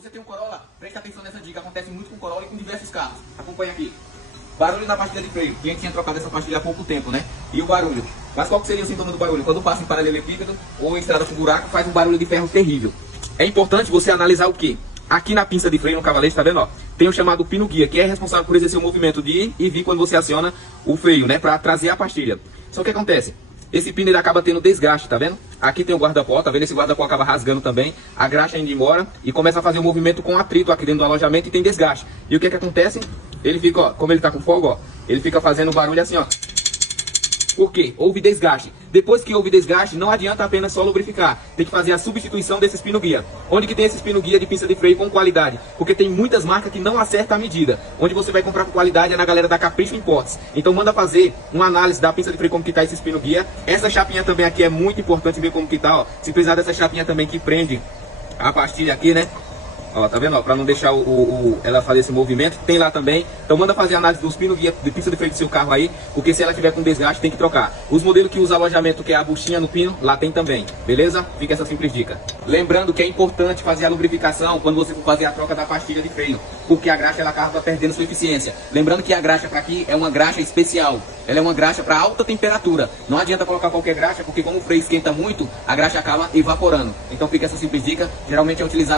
Você tem um Corolla? Preste atenção nessa dica, acontece muito com o Corolla e com diversos carros. Acompanha aqui. Barulho na pastilha de freio. Quem tinha trocado essa pastilha há pouco tempo, né? E o barulho. Mas qual que seria o sintoma do barulho? Quando passa em paralelepípedo ou em estrada com buraco, faz um barulho de ferro terrível. É importante você analisar o quê? Aqui na pinça de freio no cavalete, tá vendo? Ó, tem o chamado pino guia, que é responsável por exercer o movimento de ir e vir quando você aciona o freio, né? Para trazer a pastilha. Só que acontece? Esse pino ele acaba tendo desgaste, tá vendo? Aqui tem o guarda-pó, tá vendo? Esse guarda-pó acaba rasgando também, a graxa indo embora e começa a fazer um movimento com atrito aqui dentro do alojamento e tem desgaste. E o que acontece? Ele fica, ó, como ele tá com fogo, ó, ele fica fazendo barulho assim, ó. Por quê? Houve desgaste. Depois que houve desgaste, não adianta apenas só lubrificar. Tem que fazer a substituição desses pino guia. Onde que tem esses pino guia de pinça de freio com qualidade? Porque tem muitas marcas que não acertam a medida. Onde você vai comprar com qualidade é na galera da Capricho Imports. Então manda fazer uma análise da pinça de freio, como que tá esses pino guia. Essa chapinha também aqui é muito importante ver como que tá, ó. Se precisar dessa chapinha também que prende a pastilha aqui, né? Ó, tá vendo? Ó, pra não deixar ela fazer esse movimento, tem lá também. Então manda fazer a análise dos pino guia de pinça de freio do seu carro aí, porque se ela tiver com desgaste tem que trocar. Os modelos que usa alojamento, que é a buchinha no pino, lá tem também, beleza? Fica essa simples dica. Lembrando que é importante fazer a lubrificação quando você for fazer a troca da pastilha de freio, porque a graxa ela acaba perdendo sua eficiência. Lembrando que a graxa para aqui é uma graxa especial. Ela é uma graxa para alta temperatura. Não adianta colocar qualquer graxa, porque como o freio esquenta muito, a graxa acaba evaporando. Então fica essa simples dica. Geralmente é utilizado